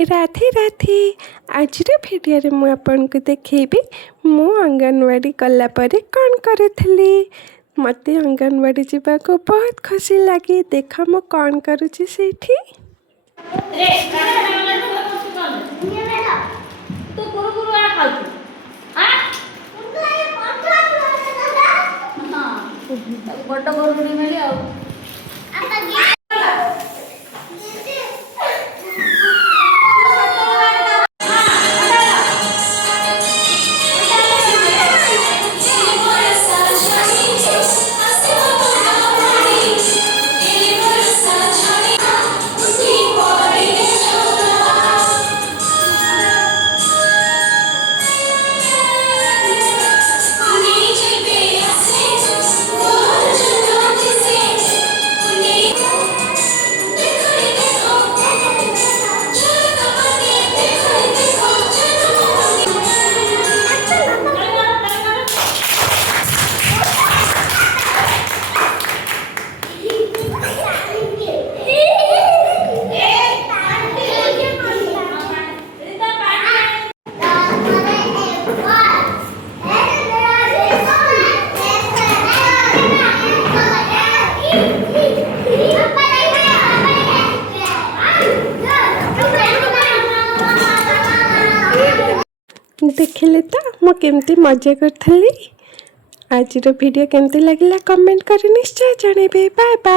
राधे राधे। आज भिडियो मु आपको देखी मु अंगनवाड़ी कला परे कौन करुली। मत अंगनवाड़ी जावाक बहुत खुशी लगे। देख मु कौन करुची सेठी। देखिले तो मु केमती मजा करी। आज वीडियो केमती लगिला कमेंट कर निश्चय जनइबे। Bye bye.